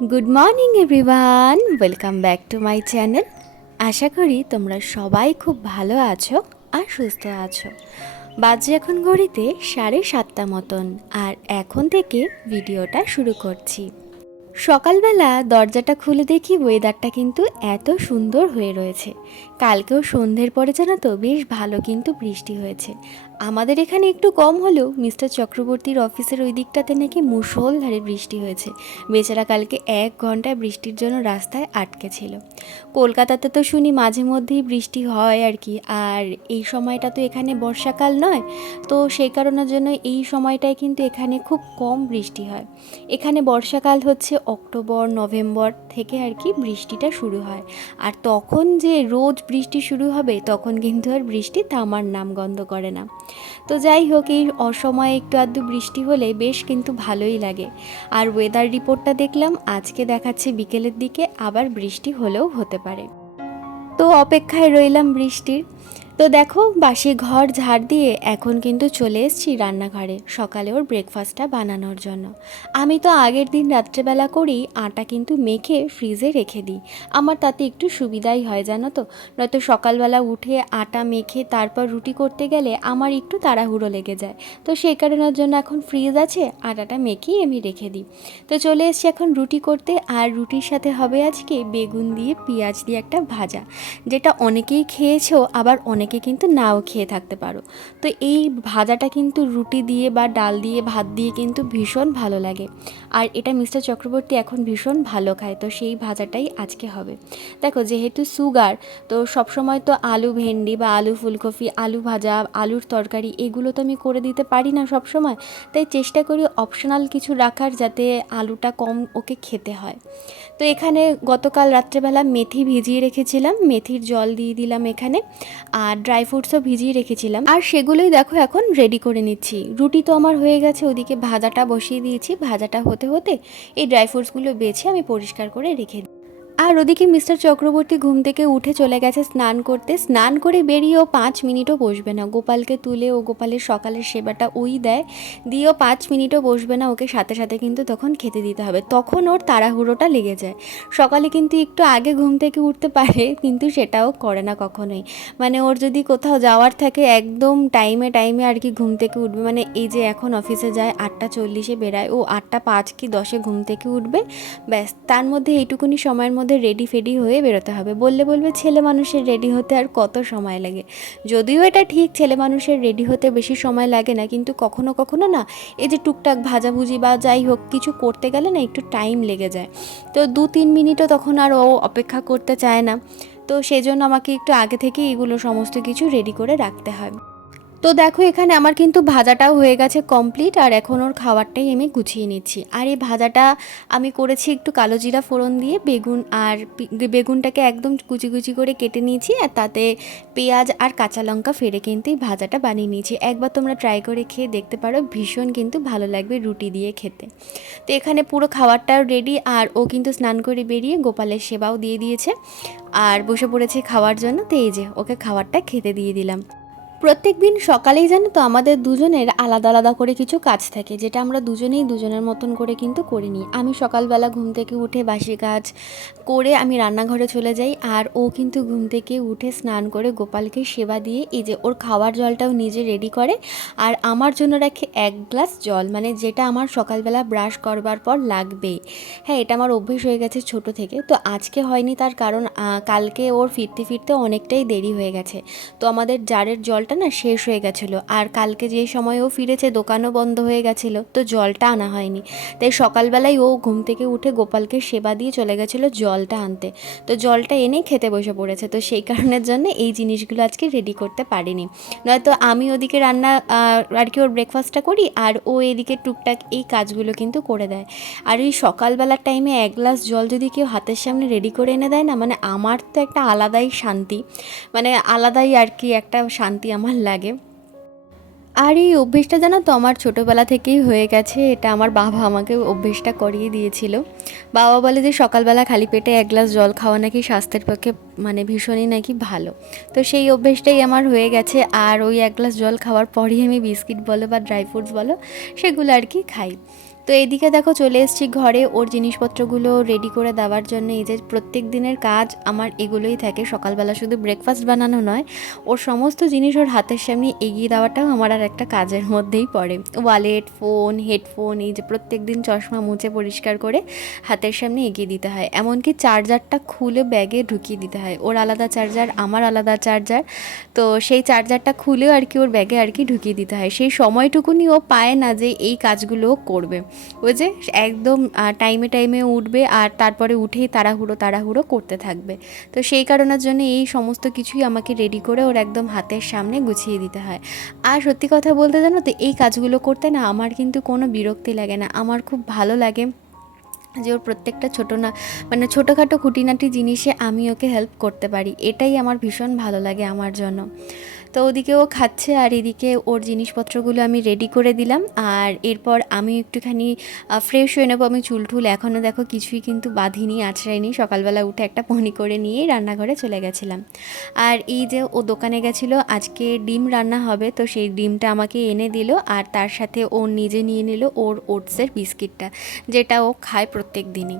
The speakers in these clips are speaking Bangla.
Good morning everyone welcome back to my channel আশা করি তোমরা সবাই খুব ভালো আছো আর সুস্থ আছো। বাজে এখন ঘড়িতে সাড়ে সাতটা মতন, আর এখন থেকে ভিডিওটা শুরু করছি। সকালবেলা দরজাটা খুলে দেখি ওয়েদারটা কিন্তু এত সুন্দর হয়ে রয়েছে। কালকেও সন্ধ্যের পরে জানো তো বেশ ভালো কিন্তু বৃষ্টি হয়েছে। আমাদের এখানে একটু কম হলেও মিস্টার চক্রবর্তীর অফিসের ওই দিকটাতে নাকি মুষলধারে বৃষ্টি হয়েছে। বেচারা কালকে এক ঘন্টায় বৃষ্টির জন্য রাস্তায় আটকে ছিল। কলকাতাতে তো শুনি মাঝে মধ্যেই বৃষ্টি হয় আর কি, আর এই সময়টা তো এখানে বর্ষাকাল নয়, তো সেই কারণের জন্য এই সময়টায় কিন্তু এখানে খুব কম বৃষ্টি হয়। এখানে বর্ষাকাল হচ্ছে অক্টোবর, নভেম্বর থেকে আর কি বৃষ্টিটা শুরু হয়। আর তখন যে রোজ বৃষ্টি শুরু হবে, তখন কিন্তু আর বৃষ্টি থামার নাম গন্ধ করে না। তো যাই হোক, এই অসময়ে একটু আধটু বৃষ্টি হলে বেশ কিন্তু ভালোই লাগে। আর ওয়েদার রিপোর্টটা দেখলাম, আজকে দেখাচ্ছে বিকেলের দিকে আবার বৃষ্টি হলেও হতে পারে। তো অপেক্ষায় রইলাম বৃষ্টির। তো দেখো, বাসি ঘর ঝাড় দিয়ে এখন কিন্তু চলে এসেছি রান্নাঘরে। সকালে ওর ব্রেকফাস্টটা বানানোর জন্য। আমি তো আগের দিন রাত্রেবেলা করেই আটা কিন্তু মেখে ফ্রিজে রেখে দিই। আমার তাতে একটু সুবিধাই হয়, জানো তো? নয়তো সকালবেলা উঠে আটা মেখে তারপর রুটি করতে গেলে আমার একটু তাড়াহুড়ো লেগে যায়। তো সেই কারণের জন্য এখন ফ্রিজ আছে, আটাটা মেখেই আমি রেখে দিই। তো চলে এসেছি এখন রুটি করতে। আর রুটির সাথে হবে আজকে বেগুন দিয়ে পেঁয়াজ দিয়ে একটা ভাজা। যেটা অনেকেই খেয়েছো, আবার অনেকে কিন্তু নাও খেয়ে থাকতে পারো। তো এই ভাজাটা কিন্তু রুটি দিয়ে বা ডাল দিয়ে, ভাত দিয়ে কিন্তু ভীষণ ভালো লাগে। আর এটা মিস্টার চক্রবর্তী এখন ভীষণ ভালো খায়, তো সেই ভাজাটাই আজকে হবে। দেখো, যেহেতু সুগার, তো সবসময় তো আলু ভেন্ডি বা আলু ফুলকপি, আলু ভাজা, আলুর তরকারি এগুলো তো আমি করে দিতে পারি না সব সময় তাই চেষ্টা করি অপশনাল কিছু রাখার যাতে আলুটা কম ওকে খেতে হয়। তো এখানে গতকাল রাত্রেবেলা মেথি ভিজিয়ে রেখেছিলাম, মেথির জল দিয়ে দিলাম এখানে। আর ড্রাই ফ্রুটসও ভিজিয়ে রেখেছিলাম। আর সেগুলোই দেখো এখন রেডি করে নিচ্ছি। রুটি তো আমার হয়ে গেছে, ওদিকে ভাজাটা বসিয়ে দিয়েছি। ভাজাটা হতে হতে এই ড্রাই ফ্রুটসগুলো বেছে আমি পরিষ্কার করে রেখে দিই আর ওদিকে মিস্টার চক্রবর্তী ঘুম থেকে উঠে চলে গেছে স্নান করতে। স্নান করে বেরিয়ে ও পাঁচ মিনিটও বসবে না। গোপালকে তুলে ও গোপালের সকালের সেবাটা ওই দেয়। দিয়েও পাঁচ মিনিটও বসবে না। ওকে সাথে সাথে কিন্তু তখন খেতে দিতে হবে। তখন ওর তাড়াহুড়োটা লেগে যায়। সকালে কিন্তু একটু আগে ঘুম থেকে উঠতে পারে, কিন্তু সেটাও করে না কখনোই। মানে ওর যদি কোথাও যাওয়ার থাকে, একদম টাইমে টাইমে আর কি ঘুম থেকে উঠবে। মানে এই যে এখন অফিসে যায়, আটটা চল্লিশে বেরায়। ও আটটা পাঁচ কি দশে ঘুম থেকে উঠবে? ব্যাস, তার মধ্যে এইটুকুনি সময়ের মধ্যে রেডি ফেডি হয়ে বেরোতে হবে। বললে বলবে ছেলে মানুষের রেডি হতে আর কত সময় লাগে? যদিও এটা ঠিক ছেলে মানুষের রেডি হতে বেশি সময় লাগে না, কিন্তু কখনো কখনো না এই যে টুকটাক ভাজাভুজি বা যাই হোক কিছু করতে গেলে না একটু টাইম লেগে যায়। তো দু তিন মিনিটও তখন আর ও অপেক্ষা করতে চায় না। তো সেই জন্য আমাকে একটু আগে থেকে এগুলো সমস্ত কিছু রেডি করে রাখতে হয়। তো দেখো, এখানে আমার কিন্তু ভাজাটাও হয়ে গেছে কমপ্লিট আর এখন ওর খাবারটাই আমি গুছিয়ে নিচ্ছি। আর এই ভাজাটা আমি করেছি একটু কালো জিরা ফোড়ন দিয়ে, বেগুন আর বেগুনটাকে একদম কুচি কুচি করে কেটে নিয়েছি, আর তাতে পেঁয়াজ আর কাঁচা লঙ্কা ফেরে কিন্তু এই ভাজাটা বানিয়ে নিয়েছি। একবার তোমরা ট্রাই করে খেয়ে দেখতে পারো, ভীষণ কিন্তু ভালো লাগবে রুটি দিয়ে খেতে। তো এখানে পুরো খাবারটাও রেডি আর ও কিন্তু স্নান করে বেরিয়ে গোপালের সেবাও দিয়ে দিয়েছে। আর বসে পড়েছে খাওয়ার জন্য, তো এই যে ওকে খাবারটা খেতে দিয়ে দিলাম। প্রত্যেক দিন সকালেই জানো তো আমাদের দুজনের আলাদা আলাদা করে কিছু কাজ থাকে, যেটা আমরা দুজনেই দুজনের মতন করে কিন্তু করে নিই। আমি সকালবেলা ঘুম থেকে উঠে বাসি কাজ করে আমি রান্নাঘরে চলে যাই, আর ও কিন্তু ঘুম থেকে উঠে স্নান করে গোপালকে সেবা দিয়ে এই যে ওর খাওয়ার জলটাও নিজে রেডি করে, আর আমার জন্য রাখে এক গ্লাস জল মানে যেটা আমার সকালবেলা ব্রাশ করবার পর লাগবেই হ্যাঁ এটা আমার অভ্যেস হয়ে গেছে ছোট থেকে। তো আজকে হয়নি তার কারণ কালকে ওর ফিরতে ফিরতে অনেকটাই দেরি হয়ে গেছে। তো আমাদের জারের জলটা না শেষ হয়ে গেছিল। আর কালকে যে সময় ও ফিরেছে, দোকানও বন্ধ হয়ে গেছিল, তো জলটা আনা হয়নি। তাই সকালবেলায় ও ঘুম থেকে উঠে গোপালকে সেবা দিয়ে চলে গেছিল জলটা আনতে। তো জলটা এনেই খেতে বসে পড়েছে, তো সেই কারণের জন্য এই জিনিসগুলো আজকে রেডি করতে পারিনি। নয়তো আমি ওদিকে রান্না আর কি ওর ব্রেকফাস্টটা করি, আর ও এদিকে টুকটাক এই কাজগুলো কিন্তু করে দেয়। আর এই সকালবেলার টাইমে এক গ্লাস জল যদি কেউ হাতের সামনে রেডি করে এনে দেয় না মানে আমার তো একটা আলাদাই শান্তি। মানে আলাদাই আর কি একটা শান্তি আমার লাগে। আর এই অভ্যেসটা জানো তো আমার ছোটোবেলা থেকেই হয়ে গেছে, এটা আমার বাবা আমাকে অভ্যেসটা করিয়ে দিয়েছিল। বাবা বলে যে সকালবেলা খালি পেটে এক গ্লাস জল খাওয়া নাকি স্বাস্থ্যের পক্ষে মানে ভীষণই নাকি ভালো। তো সেই অভ্যেসটাই আমার হয়ে গেছে, আর ওই এক গ্লাস জল খাওয়ার পরই আমি বিস্কিট বলো বা ড্রাই ফ্রুটস বলো, সেগুলো আর কি খাই। তো এদিকে দেখো চলে এসেছি ঘরে। ওর জিনিসপত্রগুলো রেডি করে দেওয়ার জন্য। এই যে প্রত্যেক দিনের কাজ আমার এগুলোই থাকে। সকালবেলা শুধু ব্রেকফাস্ট বানানো নয়, ওর সমস্ত জিনিস ওর হাতের সামনে এগিয়ে দেওয়াটাও আমার আর একটা কাজের মধ্যেই পড়ে। ওয়ালেট ফোন হেডফোন এই যে প্রত্যেক দিন চশমা মুছে পরিষ্কার করে হাতের সামনে এগিয়ে দিতে হয়। এমনকি চার্জারটা খুলে ব্যাগে ঢুকিয়ে দিতে হয়। ওর আলাদা চার্জার আমার আলাদা চার্জার তো সেই চার্জারটা খুলেও আর কি ওর ব্যাগে আর কি ঢুকিয়ে দিতে হয়। সেই সময়টুকুনি ও পায় না যে এই কাজগুলো করবে। ওই যে একদম টাইমে টাইমে উঠবে আর তারপরে উঠেই তাড়াহুড়ো তাড়াহুড়ো করতে থাকবে। তো সেই কারণের জন্য এই সমস্ত কিছুই আমাকে রেডি করে ওর একদম হাতের সামনে গুছিয়ে দিতে হয়। আর সত্যি কথা বলতে জানো তো, এই কাজগুলো করতে না আমার কিন্তু কোনো বিরক্তি লাগে না। আমার খুব ভালো লাগে যে ওর প্রত্যেকটা ছোটো না মানে ছোটোখাটো খুঁটিনাটি জিনিসে আমি ওকে হেল্প করতে পারি। এটাই আমার ভীষণ ভালো লাগে আমার জন্য। তো ওদিকে ও খাচ্ছে আর এদিকে ওর জিনিসপত্রগুলো আমি রেডি করে দিলাম। আর এরপর আমি একটুখানি ফ্রেশ হয়ে নেব। আমি চুল টুল এখনও দেখো কিছুই কিন্তু বাঁধিনি, আছড়াইনি। সকালবেলা উঠে একটা পনি করে নিয়েই রান্নাঘরে চলে গেছিলাম। আর এই যে ও দোকানে গেছিল, আজকে ডিম রান্না হবে, তো সেই ডিমটা আমাকে এনে দিল। আর তার সাথে ও নিজে নিয়ে নিল ওর ওটসের বিস্কিটটা, যেটা ও খায় প্রত্যেক দিনই।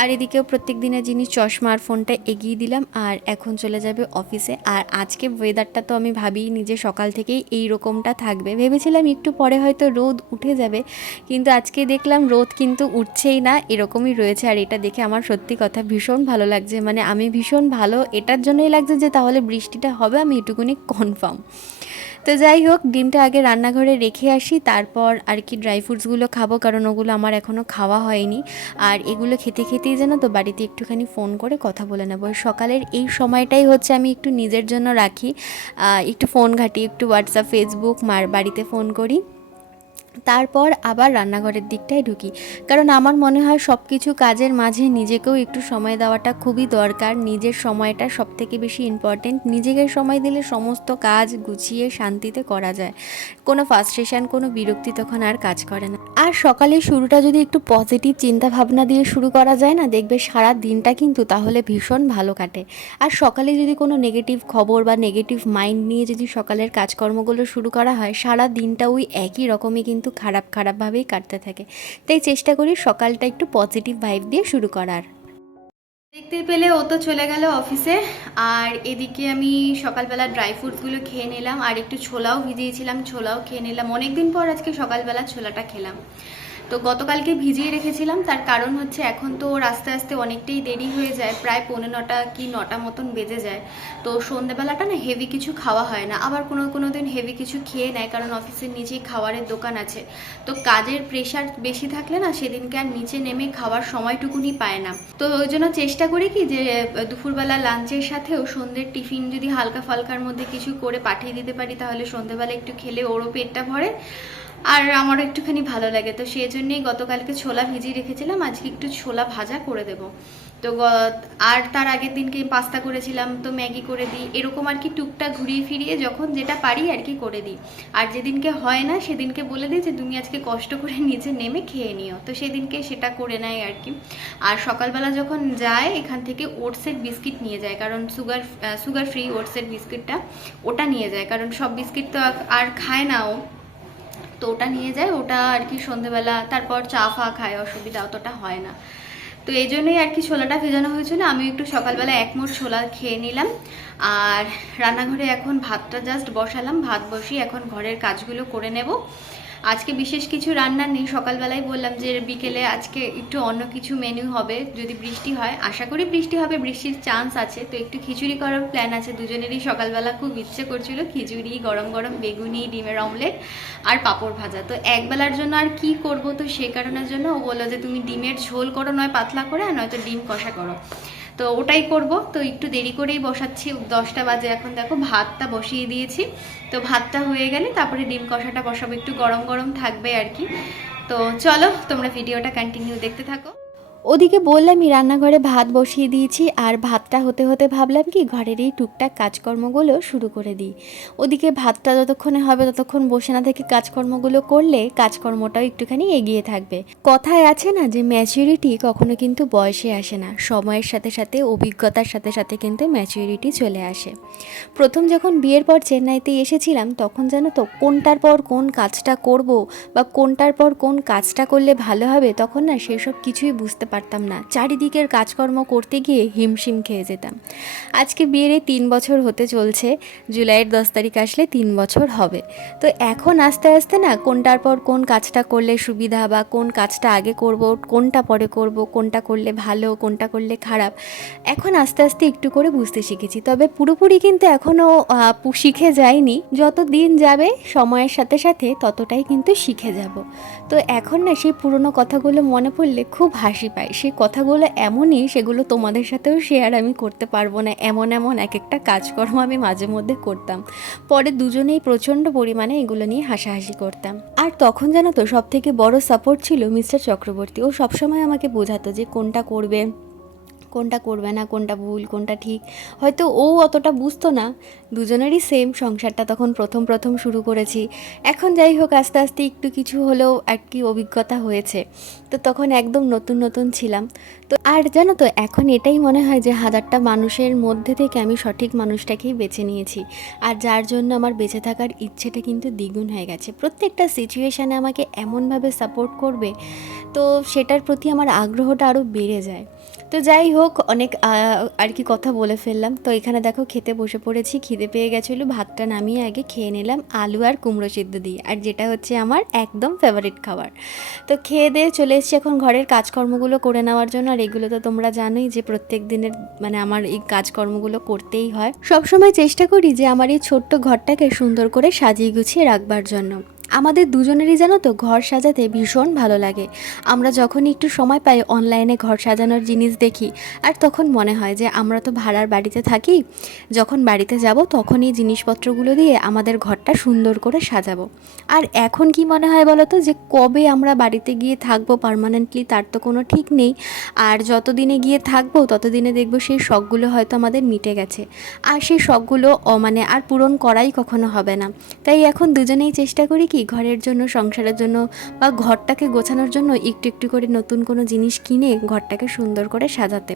আর এদিকেও প্রত্যেক দিনের জিনিস চশমা আর ফোনটা এগিয়ে দিলাম। আর এখন চলে যাবে অফিসে। আর আজকে ওয়েদারটা তো আমি ভাবি নিজে সকাল থেকেই এই রকমটা থাকবে। ভেবেছিলাম একটু পরে হয়তো রোদ উঠে যাবে, কিন্তু আজকে দেখলাম রোদ কিন্তু উঠছেই না, এরকমই রয়েছে। আর এটা দেখে আমার সত্যি কথা ভীষণ ভালো লাগছে। মানে আমি ভীষণ ভালো, এটার জন্যই লাগছে যে তাহলে বৃষ্টিটা হবে, আমি এটুকুনি কনফার্ম তো যাই হোক, ডিমটা আগে রান্নাঘরে রেখে আসি, তারপর আর কি ড্রাই ফ্রুটসগুলো খাব, কারণ ওগুলো আমার এখনও খাওয়া হয়নি। আর এগুলো খেতে খেতেই যেন তো, বাড়িতে একটুখানি ফোন করে কথা বলে নেব। সকালের এই সময়টাই হচ্ছে আমি একটু নিজের জন্য রাখি। একটু ফোন ঘাটি, একটু হোয়াটসঅ্যাপ ফেসবুক মার বাড়িতে ফোন করি। তারপর আবার রান্নাঘরের দিকটায় ঢুকি। কারণ আমার মনে হয় সব কিছু কাজের মাঝে নিজেকেও একটু সময় দেওয়াটা খুবই দরকার। নিজের সময়টা সব থেকে বেশি ইম্পর্টেন্ট নিজেকে সময় দিলে সমস্ত কাজ গুছিয়ে শান্তিতে করা যায়। কোনো ফার্স্ট্রেশন কোনো বিরক্তি তখন আর কাজ করে না। আর সকালে শুরুটা যদি একটু পজিটিভ চিন্তা ভাবনা দিয়ে শুরু করা যায় না, দেখবে সারা দিনটা কিন্তু তাহলে ভীষণ ভালো কাটে। আর সকালে যদি কোনো নেগেটিভ খবর বা নেগেটিভ মাইন্ড নিয়ে যদি সকালের কাজকর্মগুলো শুরু করা হয়, সারা দিনটা ওই একই রকমই কিন্তু খারাপ খারাপভাবেই কাটতে থাকে। তাই চেষ্টা করি সকালটা একটু পজিটিভ ভাইব দিয়ে শুরু করার। দেখতে পেলে ও তো চলে গেল অফিসে আর এদিকে আমি সকালবেলা ড্রাই ফ্রুটসগুলো খেয়ে নিলাম। আর একটু ছোলাও ভিজিয়েছিলাম, ছোলাও খেয়ে নিলাম। অনেকদিন পর আজকে সকালবেলা ছোলাটা খেলাম। তো গতকালকে ভিজিয়ে রেখেছিলাম, তার কারণ হচ্ছে এখন তো ওর আস্তে আস্তে অনেকটাই দেরি হয়ে যায়, প্রায় পৌনে নটা কি নটা মতন বেজে যায়। তো সন্ধেবেলাটা না হেভি কিছু খাওয়া হয় না, আবার কোনো কোনো দিন হেভি কিছু খেয়ে নেয় কারণ অফিসের নিচেই খাবারের দোকান আছে। তো কাজের প্রেশার বেশি থাকলে না সেদিনকে আর নিচে নেমে খাওয়ার সময়টুকুনি পায় না। তো ওই জন্য চেষ্টা করি কি যে দুপুরবেলা লাঞ্চের সাথেও সন্ধ্যের টিফিন যদি হালকা ফালকার মধ্যে কিছু করে পাঠিয়ে দিতে পারি, তাহলে সন্ধেবেলা একটু খেলে ওরও পেটটা ভরে। আর আমার একটুখানি ভালো লাগে, তো সেই জন্যেই গতকালকে ছোলা ভিজিয়ে রেখেছিলাম, আজকে একটু ছোলা ভাজা করে দেব। তো আর তার আগের দিনকে পাস্তা করেছিলাম, তো ম্যাগি করে দিই, এরকম আর কি টুকটা ঘুরিয়ে ফিরিয়ে যখন যেটা পারি আর কি করে দিই। আর যেদিনকে হয় না, সেদিনকে বলে দিই যে, তুমি আজকে কষ্ট করে নিচে নেমে খেয়ে নিও। তো সেদিনকে সেটা করে নেয় আর কি। আর সকালবেলা যখন যায়, এখান থেকে ওটসের বিস্কিট নিয়ে যায়, কারণ সুগার সুগার ফ্রি ওটসের বিস্কিটটা ওটা নিয়ে যায়, কারণ সব বিস্কিট তো আর খায় না ও। তো ওটা নিয়ে যায়, ওটা আর কি সন্ধেবেলা, তারপর চা ফা খায়, অসুবিধা অতটা হয় না। তো এই জন্যই আর কি ছোলাটা ভেজানো হয়েছিল। আমি একটু সকালবেলা এক মোট ছোলা খেয়ে নিলাম। আর রান্নাঘরে এখন ভাতটা জাস্ট বসালাম। ভাত বসিয়ে এখন ঘরের কাজগুলো করে নেব। আজকে বিশেষ কিছু রান্না নেই, সকালবেলায় বললাম যে বিকেলে আজকে একটু অন্য কিছু মেনু হবে, যদি বৃষ্টি হয়, আশা করি বৃষ্টি হবে, বৃষ্টির চান্স আছে, তো একটু খিচুড়ি করার প্ল্যান আছে, দুজনেরই সকালবেলা খুব ইচ্ছে করছিল খিচুড়ি, গরম গরম বেগুনি, ডিমের অমলেট আর পাঁপড় ভাজা, তো একবেলার জন্য আর কি করব তো সে কারণের জন্য ও বলল যে তুমি ডিমের ঝোল করো, নয় পাতলা করে আর নয়তো ডিম কষা করো। তো ওটাই করব। তো একটু দেরি করেই বসাচ্ছি, দশটা বাজে এখন দেখো, ভাতটা বসিয়ে দিয়েছি। তো ভাতটা হয়ে গেলে তারপরে ডিম কষাটা বসাবো, একটু গরম গরম থাকবে আর কি। তো চলো, তোমরা ভিডিওটা কন্টিনিউ দেখতে থাকো। ওদিকে বললামই, রান্নাঘরে ভাত বসিয়ে দিয়েছি আর ভাতটা হতে হতে ভাবলাম কি, ঘরের এই টুকটাক কাজকর্মগুলো শুরু করে দিই। ওদিকে ভাতটা যতক্ষণে হবে ততক্ষণ বসে না থেকে কাজকর্মগুলো করলে কাজকর্মটাও একটুখানি এগিয়ে থাকবে। কথায় আছে না যে ম্যাচিউরিটি কখনো কিন্তু বয়সে আসে না, সময়ের সাথে সাথে, অভিজ্ঞতার সাথে সাথে কিন্তু ম্যাচিউরিটি চলে আসে। প্রথম যখন বিয়ের পর চেন্নাইতে এসেছিলাম, তখন জানো তো কোনটার পর কোন কাজটা করব বা কোনটার পর কোন কাজটা করলে ভালো হবে, তখন না সেসব কিছুই বুঝতে পারতাম না। চারিদিকের কাজকর্ম করতে গিয়ে হিমশিম খেয়ে যেতাম। আজকে বিয়ের তিন বছর হতে চলছে, জুলাইয়ের দশ তারিখ আসলে তিন বছর হবে। তো এখন আস্তে আস্তে না কোনটার পর কোন কাজটা করলে সুবিধা বা কোন কাজটা আগে করব, কোনটা পরে করব, কোনটা করলে ভালো, কোনটা করলে খারাপ, এখন আস্তে আস্তে একটু করে বুঝতে শিখেছি। তবে পুরোপুরি কিন্তু এখনও শিখে যায়নি যত দিন যাবে, সময়ের সাথে সাথে ততটাই কিন্তু শিখে যাব। তো এখন না সেই পুরনো কথাগুলো মনে পড়লে খুব হাসি পায়। সেই কথাগুলো এমনই সেগুলো তোমাদের সাথেও শেয়ার আমি করতে পারব না। এমন এমন এক একটা কাজকর্ম আমি মাঝে মধ্যে করতাম। পরে দুজনেই প্রচণ্ড পরিমাণে এগুলো নিয়ে হাসাহাসি করতাম। আর তখন জানো তো সব থেকে বড় সাপোর্ট ছিল মিস্টার চক্রবর্তী। ও সবসময় আমাকে বোঝাতো যে কোনটা করবে। কোনটা করবে না, কোনটা ভুল, কোনটা ঠিক। হয়তো ও অতটা বুঝতো না। দুজনেরই সেম সংসারটা তখন প্রথম প্রথম শুরু করেছি। এখন যাই হোক, আস্তে আস্তে একটু কিছু হলেও আর কি অভিজ্ঞতা হয়েছে। তো তখন একদম নতুন নতুন ছিলাম। তো আর জানো তো, এখন এটাই মনে হয় যে হাজারটা মানুষের মধ্যে থেকে আমি সঠিক মানুষটাকেই বেছে নিয়েছি। আর যার জন্য আমার বেঁচে থাকার ইচ্ছেটা কিন্তু দ্বিগুণ হয়ে গেছে। প্রত্যেকটা সিচুয়েশানে আমাকে এমনভাবে সাপোর্ট করবে, তো সেটার প্রতি আমার আগ্রহটা আরও বেড়ে যায়। তো যাই হোক, অনেক আর কি কথা বলে ফেললাম। তো এখানে দেখো খেতে বসে পড়েছি, খিদে পেয়ে গেছিল, ভাতটা নামিয়ে আগে খেয়ে নিলাম আলু আর কুমড়ো সিদ্ধ দিয়ে। আর যেটা হচ্ছে আমার একদম ফেভারিট খাবার। তো খেয়ে দিয়ে চলে এসেছি এখন ঘরের কাজকর্মগুলো করে নেওয়ার জন্য। আর এগুলো তো তোমরা জানোই যে প্রত্যেক দিনের মানে আমার এই কাজকর্মগুলো করতেই হয়। সবসময় চেষ্টা করি যে আমার এই ছোট্ট ঘরটাকে সুন্দর করে সাজিয়ে গুছিয়ে রাখবার জন্য। আমাদের দুজনেরই জানো তো ঘর সাজাতে ভীষণ ভালো লাগে। আমরা যখনই একটু সময় পাই অনলাইনে ঘর সাজানোর জিনিস দেখি, আর তখন মনে হয় যে আমরা তো ভাড়ার বাড়িতে থাকি, যখন বাড়িতে যাব তখন এই জিনিসপত্রগুলো দিয়ে আমাদের ঘরটা সুন্দর করে সাজাবো। আর এখন কি মনে হয় বলো তো যে কবে আমরা বাড়িতে গিয়ে থাকব পারমানেন্টলি তার তো কোনো ঠিক নেই, আর যতদিনে গিয়ে থাকব ততদিনে দেখব সেই শখগুলো হয়তো আমাদের মিটে গেছে। আর সেই শখগুলো মানে আর পূরণ করাই কখনো হবে না। তাই এখন দুজনেই চেষ্টা করি কি ঘরের জন্য, সংসারের জন্য বা ঘরটাকে গোছানোর জন্য একটু একটু করে নতুন কোনো জিনিস কিনে ঘরটাকে সুন্দর করে সাজাতে।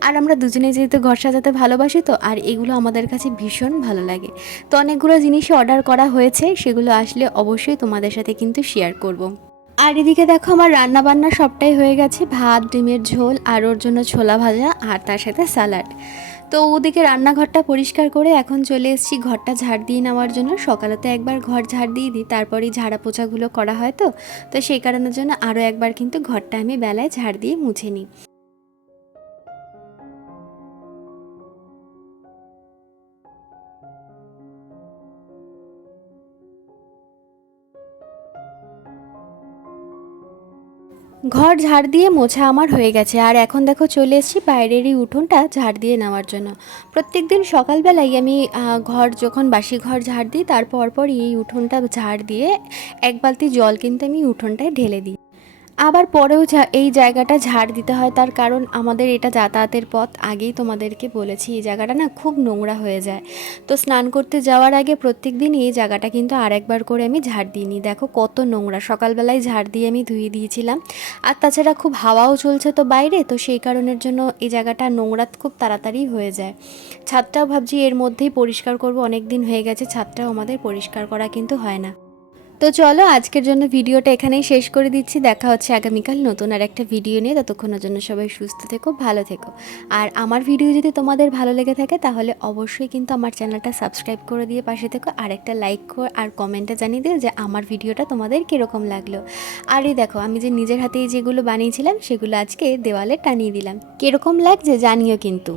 আর আমরা দুজনে যেহেতু ঘর সাজাতে ভালোবাসি তো, আর এগুলো আমাদের কাছে ভীষণ ভালো লাগে। তো অনেকগুলো জিনিসই অর্ডার করা হয়েছে, সেগুলো আসলে অবশ্যই তোমাদের সাথে কিন্তু শেয়ার করব। আর এদিকে দেখো আমার রান্না বান্না সবটাই হয়ে গেছে, ভাত, ডিমের ঝোল, আর ওর জন্য ছোলা ভাজা আর তার সাথে স্যালাড তো ওদিকে রান্নাঘরটা পরিষ্কার করে এখন চলে এসেছি, ঘরটা ঝাড় দিয়ে নেওয়ার জন্য। সকালে তো একবার ঘর ঝাড় দিয়ে দিই তারপরেই ঝাড়া পোছাগুলো করা হয় তো। তো সেই কারণের জন্য আরও একবার কিন্তু ঘরটা আমি বেলায় ঝাড় দিয়ে মুছে নিই। ঘর ঝাড় দিয়ে মোছা আমার হয়ে গেছে। আর এখন দেখো চলে এসেছি বাইরের এই উঠোনটা ঝাড় দিয়ে নেওয়ার জন্য। প্রত্যেক দিন সকালবেলায় আমি ঘর যখন বাসি ঘর ঝাড় দিই তারপর পর এই উঠোনটা ঝাড় দিয়ে এক বালতি জল কিন্তু আমি উঠোনটায় ঢেলে দিই। আবার পরেও এই জায়গাটা ঝাড় দিতে হয় তার কারণ আমাদের এটা যাতায়াতের পথ আগেই তোমাদেরকে বলেছি, এই জায়গাটা না খুব নোংরা হয়ে যায়। তো স্নান করতে যাওয়ার আগে প্রত্যেক দিন এই জায়গাটা কিন্তু আরেকবার করে আমি ঝাড় দিইনি দেখো কত নোংরা, সকালবেলায় ঝাড় দিয়ে আমি ধুয়ে দিয়েছিলাম। আর তাছাড়া খুব হাওয়াও চলছে তো বাইরে, তো সেই কারণের জন্য এই জায়গাটা নোংরা খুব তাড়াতাড়ি হয়ে যায়। ছাদটাও ভাবছি এর মধ্যেই পরিষ্কার করব অনেক দিন হয়ে গেছে, ছাদটাও আমাদের পরিষ্কার করা কিন্তু হয় না। তো চলো আজকের জন্য ভিডিওটা এখানেই শেষ করে দিচ্ছি। দেখা হচ্ছে আগামীকাল নতুন আর একটা ভিডিও নিয়ে। ততক্ষণের জন্য সবাই সুস্থ থেকো, ভালো থেকো। আর আমার ভিডিও যদি তোমাদের ভালো লেগে থাকে, তাহলে অবশ্যই কিন্তু আমার চ্যানেলটা সাবস্ক্রাইব করে দিয়ে পাশে থেকো। আর একটা লাইক আর কমেন্টে জানিয়ে দিও যে আমার ভিডিওটা তোমাদের কীরকম লাগল। আর এই দেখো, আমি যে নিজের হাতেই যেগুলো বানিয়েছিলাম, সেগুলো আজকে দেওয়ালে টানিয়ে দিলাম। কীরকম লাগছে জানিও কিন্তু।